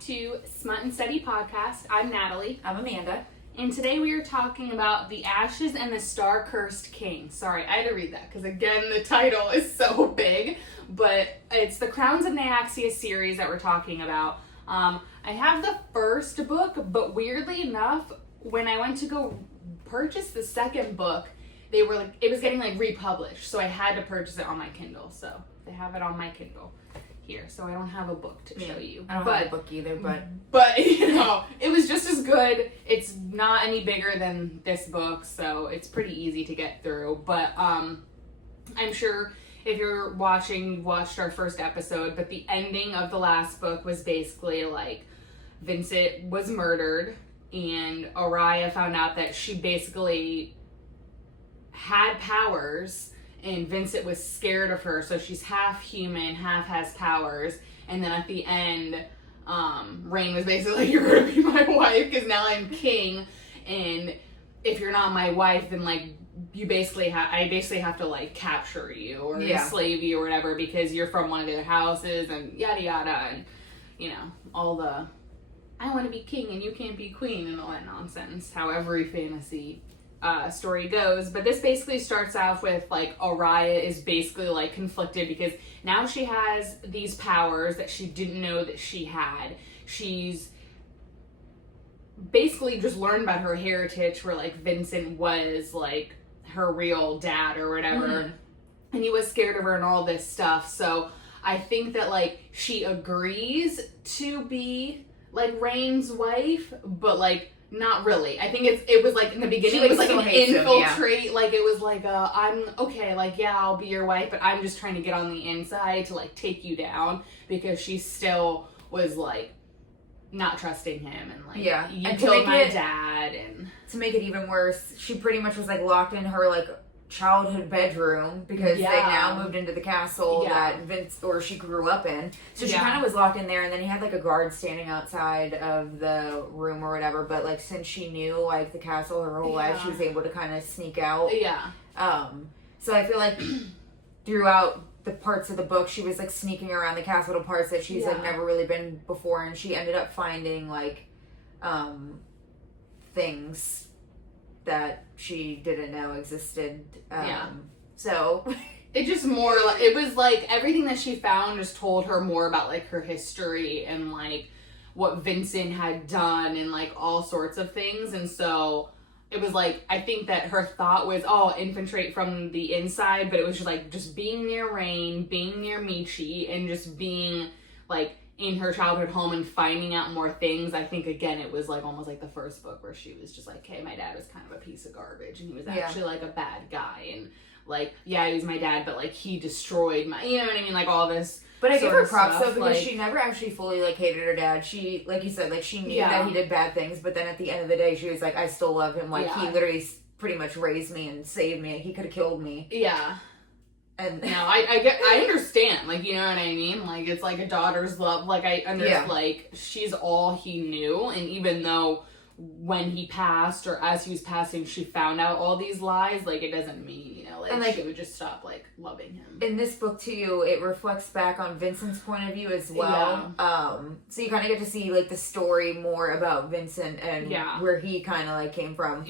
to Smut and Stabby podcast. I'm Natalie. I'm Amanda. And today we are talking about The Ashes and the Star-Cursed King. Sorry, I had to read that because, again, the title is so big. But it's the Crowns of Nyaxia series that we're talking about. I have the first book, but weirdly enough, when I went to go purchase the second book, they were like, it was getting like republished, so I had to purchase it on my Kindle. So they have it on my Kindle here, so I don't have a book to show you. I don't have a book either, but you know, it was just as good. It's not any bigger than this book, so it's pretty easy to get through. But I'm sure if you're watching, you watched our first episode, but the ending of the last book was basically like Vincent was murdered, and Araya found out that she basically had powers, and Vincent was scared of her, so she's half human, half has powers. And then at the end, Rain was basically like, you're gonna be my wife because now I'm king, and if you're not my wife, then like I basically have to like capture you or enslave you or whatever because you're from one of their houses and yada yada, and you know, all the I want to be king and you can't be queen and all that nonsense, how every fantasy story goes. But this basically starts off with like Araya is basically like conflicted because now she has these powers that she didn't know that she had. She's basically just learned about her heritage where like Vincent was like her real dad or whatever, and he was scared of her and all this stuff. So I think that like she agrees to be like Rain's wife, but like not really. I think it was like in the beginning it was like an infiltrate, like it was like I'm okay, like yeah, I'll be your wife, but I'm just trying to get on the inside to like take you down, because she still was like not trusting him and like you and killed my dad. And to make it even worse, she pretty much was like locked in her like childhood bedroom because they now moved into the castle that she grew up in. So she kind of was locked in there, and then he had like a guard standing outside of the room or whatever. But like since she knew like the castle her whole life, she was able to kind of sneak out. So I feel like throughout the parts of the book, she was like sneaking around the castle to parts that she's like never really been before, and she ended up finding like things that she didn't know existed. So it just more like, it was like everything that she found just told her more about like her history and like what Vincent had done and like all sorts of things. And so it was like, I think that her thought was, infiltrate from the inside, but it was just like just being near Rain, being near Michi, and just being like in her childhood home and finding out more things. I think again it was like almost like the first book where she was just like, hey, my dad was kind of a piece of garbage and he was actually like a bad guy, and like he was my dad, but like he destroyed my, you know what I mean, like all this. But I give her props though, because she never actually fully like hated her dad. She, like you said, like she knew that he did bad things, but then at the end of the day she was like, I still love him, like he literally pretty much raised me and saved me. He could have killed me. And no, I understand, like, you know what I mean? Like, it's like a daughter's love. Like, I understand, like, she's all he knew. And even though when he passed or as he was passing, she found out all these lies, like, it doesn't mean, you know, like she would just stop, like, loving him. In this book, too, it reflects back on Vincent's point of view as well. So you kind of get to see, like, the story more about Vincent and where he kind of, like, came from.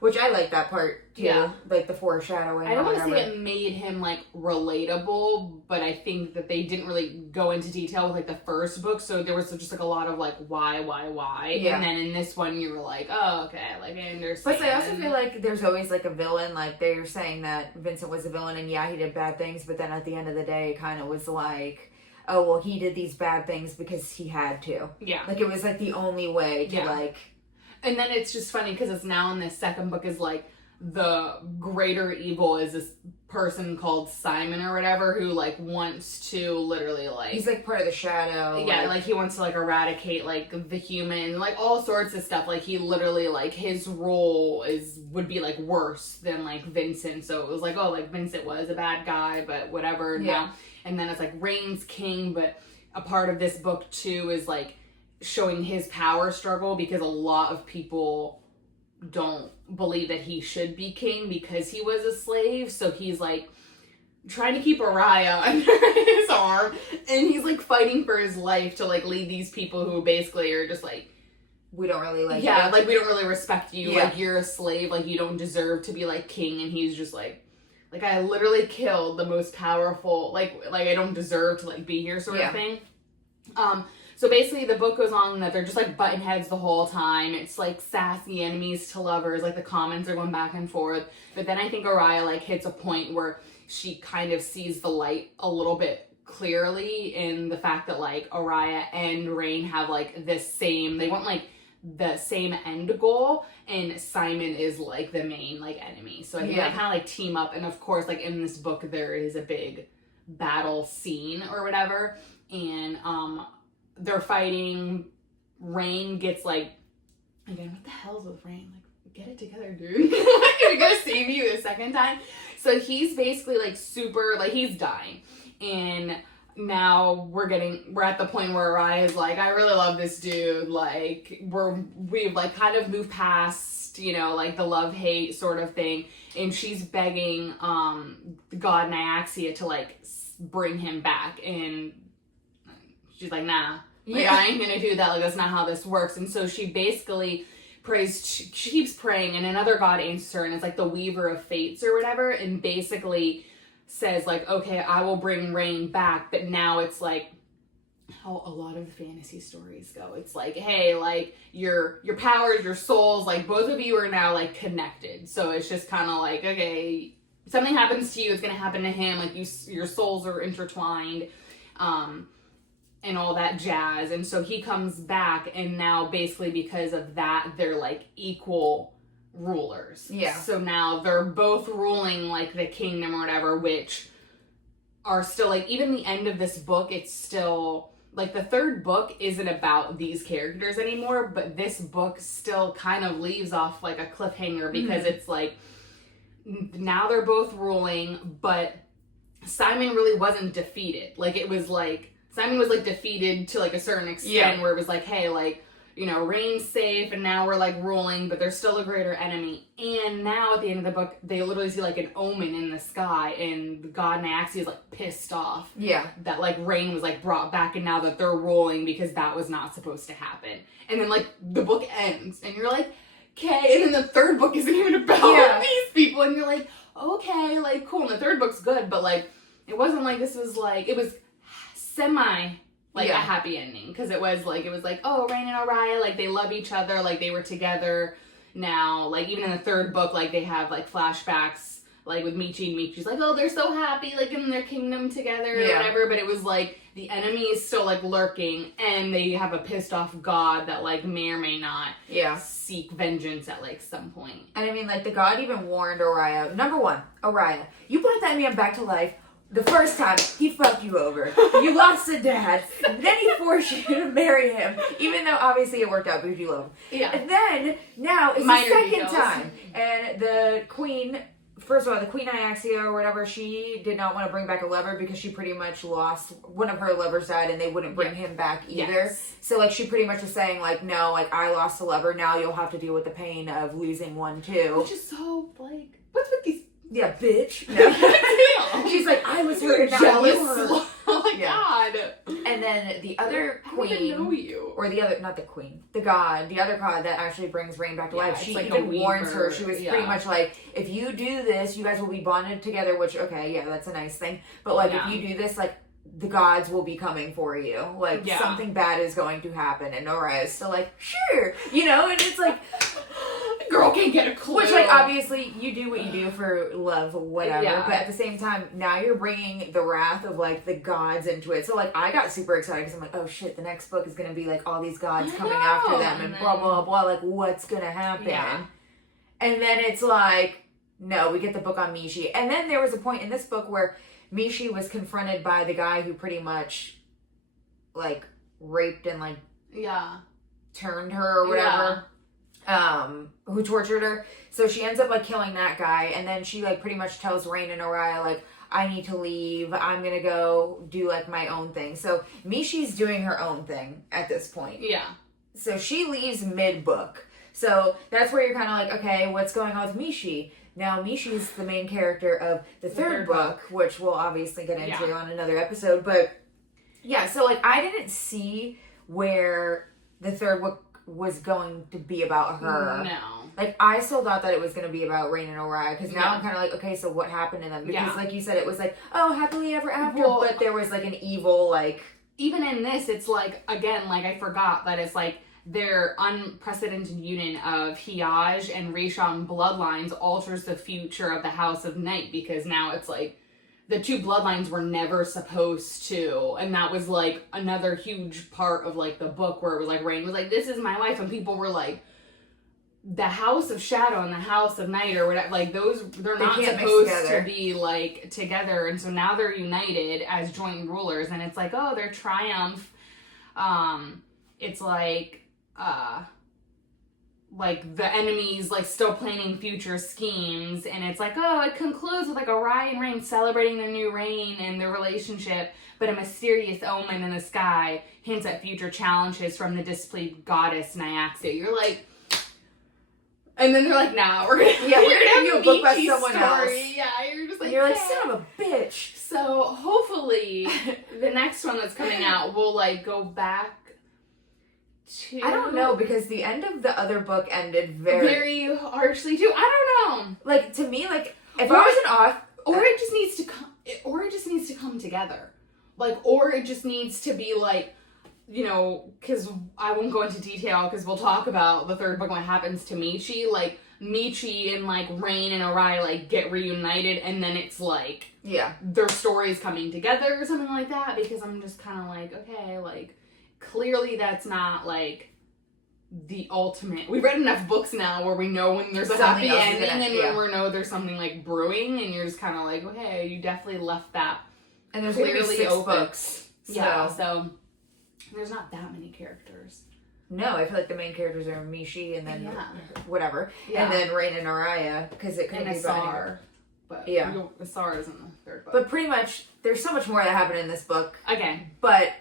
Which I like that part. Like the foreshadowing. I don't want to say it made him like relatable, but I think that they didn't really go into detail with like the first book, so there was just like a lot of like why, and then in this one you were like, oh okay, like I understand. But I also feel like there's always like a villain. Like they're saying that Vincent was a villain, and he did bad things, but then at the end of the day, it kind of was like, oh well, he did these bad things because he had to. Like it was like the only way to like. And then it's just funny because it's now in this second book is like, the greater evil is this person called Simon or whatever who like wants to literally like, he's like part of the shadow, like he wants to like eradicate like the human, like all sorts of stuff. Like he literally like his role would be like worse than like Vincent. So it was like, oh, like Vincent was a bad guy, but whatever. And then it's like Rain's king, but a part of this book too is like showing his power struggle, because a lot of people don't believe that he should be king because he was a slave. So he's like trying to keep Araya under his arm, and he's like fighting for his life to like lead these people who basically are just like, we don't really like you. Like we don't really respect you, yeah. like you're a slave, like you don't deserve to be like king. And he's just like I literally killed the most powerful, like I don't deserve to like be here, sort of thing. So basically the book goes on that they're just like butting heads the whole time. It's like sassy enemies to lovers, like the comments are going back and forth. But then I think Araya like hits a point where she kind of sees the light a little bit clearly in the fact that like Araya and Rain have like this same, they want like the same end goal, and Simon is like the main like enemy. So I think they kind of like team up, and of course like in this book there is a big battle scene or whatever, and they're fighting. Rain gets like, again, what the hell's with Rain? Like, get it together, dude. I'm gonna save you the second time. So he's basically like super, like he's dying, and now we're at the point where Araya's like, I really love this dude. Like we've like kind of moved past, you know, like the love-hate sort of thing. And she's begging the god Nyaxia to like bring him back. And she's like, nah, like I ain't gonna do that. Like that's not how this works. And so she basically prays, she keeps praying, and another god answers her, and it's like the Weaver of Fates or whatever, and basically says like, okay, I will bring Rain back. But now it's like how a lot of fantasy stories go. It's like, hey, like your powers, your souls, like both of you are now like connected. So it's just kind of like, okay, something happens to you, it's gonna happen to him. Like your souls are intertwined, and all that jazz. And so he comes back, and now basically because of that, they're like equal rulers. Yeah. So now they're both ruling like the kingdom or whatever, which are still like, even the end of this book, it's still like the third book isn't about these characters anymore, but this book still kind of leaves off like a cliffhanger, because it's like now they're both ruling, but Simon really wasn't defeated. Like it was like Simon was like defeated to like a certain extent, where it was like, hey, like, you know, Rain's safe, and now we're like ruling, but there's still a greater enemy. And now at the end of the book, they literally see like an omen in the sky, and the god Nyaxia is like pissed off. Yeah. That like Rain was like brought back, and now that they're ruling, because that was not supposed to happen. And then like the book ends, and you're like, okay. And then the third book isn't even about these people, and you're like, okay, like cool. And the third book's good, but like it wasn't like this was like, it was semi like a happy ending, because it was like oh, Rain and Araya, like they love each other, like they were together now. Like even in the third book, like they have like flashbacks like with Michi, and Michi's like, oh, they're so happy like in their kingdom together or whatever. But it was like the enemy is still like lurking, and they have a pissed off god that like may or may not seek vengeance at like some point. And I mean, like the god even warned Araya. Number one, Araya, you brought that man back to life. The first time, he fucked you over. You lost a dad. Then he forced you to marry him. Even though, obviously, it worked out because you love him. Yeah. And then, now, it's the second time. And the queen, first of all, the Queen Nyaxia or whatever, she did not want to bring back a lover, because she pretty much lost, one of her lovers died, and they wouldn't bring him back either. Yes. So, like, she pretty much was saying, like, no, like, I lost a lover. Now you'll have to deal with the pain of losing one, too. Which is so, like, what's with these... Yeah, bitch. No. She's like, I was hurt. Jealous. Oh my god. And then the other queen, I don't even know you. Or the other, not the queen, the other god that actually brings Rain back to life. She like even warns her. She was pretty much like, if you do this, you guys will be bonded together. Which, okay, yeah, that's a nice thing. But like, if you do this, like, the gods will be coming for you. Like, something bad is going to happen. And Nora is still like, sure, you know. And it's like, girl can't get a clue. Which, like, obviously, you do what you do for love, whatever. Yeah. But at the same time, now you're bringing the wrath of, like, the gods into it. So, like, I got super excited because I'm like, oh, shit, the next book is going to be, like, all these gods coming after them and blah, blah, blah. Like, what's going to happen? Yeah. And then it's like, no, we get the book on Michi. And then there was a point in this book where Michi was confronted by the guy who pretty much, like, raped and, like, turned her or whatever. Who tortured her. So she ends up like killing that guy, and then she like pretty much tells Rain and Araya like, I need to leave, I'm gonna go do like my own thing. So Michi's doing her own thing at this point. Yeah. So she leaves mid-book. So that's where you're kind of like, okay, what's going on with Mishi? Now, Mishi's the main character of the third book, which we'll obviously get into on another episode. But, yeah, so, like, I didn't see where the third book was going to be about her. No. Like, I still thought that it was going to be about Rain and Oriah, because now I'm kind of like, okay, so what happened to them? Because, like you said, it was like, oh, happily ever after, but there was, like, an evil, like... Even in this, it's like, again, like, I forgot that it's like, their unprecedented union of Hiaj and Rishon bloodlines alters the future of the House of Night, because now it's like the two bloodlines were never supposed to, and that was like another huge part of like the book where it was like Rain was like, this is my wife, and people were like, the House of Shadow and the House of Night or whatever, like those, they're not supposed to be like together, and so now they're united as joint rulers, and it's like, oh, their triumph. It's like the enemies like still planning future schemes, and it's like, oh, it concludes with like Oriah and Rain celebrating their new reign and their relationship, but a mysterious omen in the sky hints at future challenges from the displeased goddess Nyaxia. You're like, and then they're like, nah, we're gonna give you a book by someone story. Else. Yeah, you're just like, you're like, son of a bitch. So hopefully the next one that's coming out will like go back to... I don't know, because the end of the other book ended very harshly too. I don't know. Like, to me, like, if I was an author... Or it just needs to come... Or it just needs to come together. Like, or it just needs to be like, you know, because I won't go into detail, because we'll talk about the third book, what happens to Michi. Like, Michi and, like, Rain and Oriah, like, get reunited, and then it's like... Yeah. Their stories coming together or something like that, because I'm just kind of like, okay, like... Clearly that's not, like, the ultimate... We've read enough books now where we know when there's a happy ending and when we know there's something, like, brewing, and you're just kind of like, okay, you definitely left that and there's clearly 6 books. So. Yeah, so there's not that many characters. No, I feel like the main characters are Mishi and then whatever. Yeah. And then Rain and Oriah, because it could be Asar. But Asar is in the third book. But pretty much, there's so much more that happened in this book. Again. But...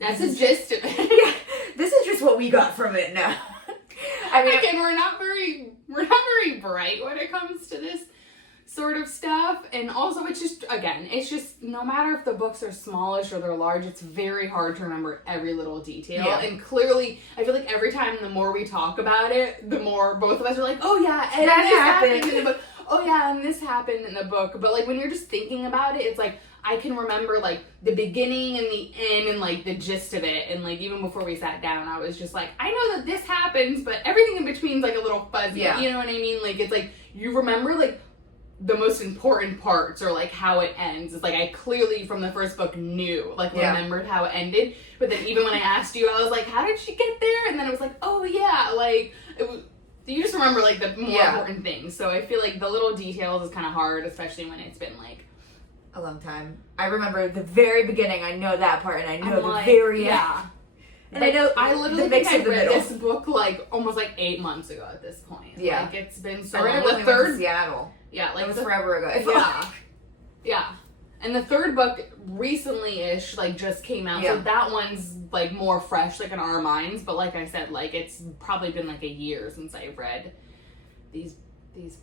That's the gist of it. Yeah, this is just what we got from it now. I mean, again, we're not very bright when it comes to this sort of stuff, and also it's just no matter if the books are smallish or they're large, it's very hard to remember every little detail. Yeah. And clearly, I feel like every time the more we talk about it, the more both of us are like, oh yeah, and that happened in the book. Oh yeah, and this happened in the book. But like when you're just thinking about it, it's like, I can remember, like, the beginning and the end and, like, the gist of it. And, like, even before we sat down, I was just like, I know that this happens, but everything in between's, like, a little fuzzy. Yeah. You know what I mean? Like, it's like, you remember, like, the most important parts or, like, how it ends. It's like, I clearly, from the first book, knew, like, remembered how it ended. But then even when I asked you, I was like, how did she get there? And then it was like, oh, yeah, like, it was... You just remember, like, the more important things. So I feel like the little details is kind of hard, especially when it's been, like... A long time. I remember the very beginning. I know that part, and I know the very end. Yeah. And like, I literally think I read this book like almost like 8 months ago at this point. Yeah, like it's been so. I read it when in Seattle. Yeah, like it was forever ago. Yeah. And the third book recently-ish like just came out, so that one's like more fresh, like in our minds. But like I said, like it's probably been like a year since I read these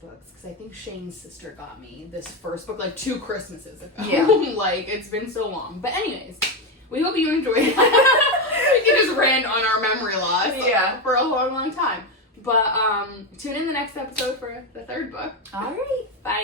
books, because I think Shane's sister got me this first book like 2 Christmases ago. Yeah. Like, it's been so long. But anyways, we hope you enjoyed it. We can just rant on our memory loss for a long, long time. But tune in the next episode for the third book. All right.